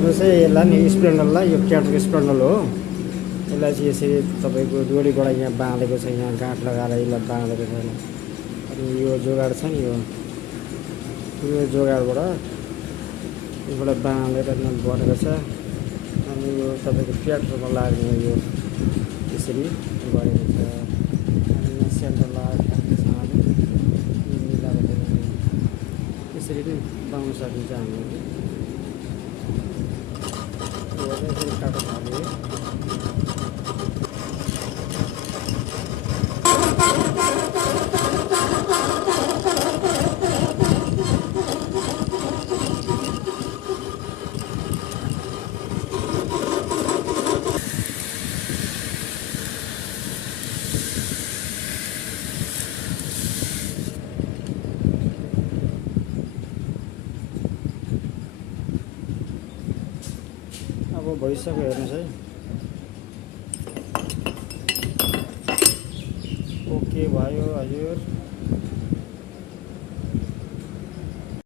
हेर्नुहोस् है, यसलाई नि स्प्यान्डललाई, यो ट्र्याक्टरको स्प्यान्डल हो। यसलाई चाहिँ यसरी तपाईँको डोरीबाट यहाँ बाँधेको छ, यहाँ गाँठ लगाएर यसलाई बाँधेको छैन। अनि यो जोगाड छ नि, यो जोगाडबाट यसबाट बाँधेर बनेको छ। अनि यो तपाईँको ट्र्याक्टरमा लाग्ने यो यसरी गरेको छ। अनि यहाँ सेन्टर लगाएर ठ्याक्कसँगले यो मिलाएर यसरी नै बाउन सकिन्छ हामीले। यसरी काट्न थाल्यो। अब भइसक्यो, हेर्नुहोस् है। ओके भयो हजुर।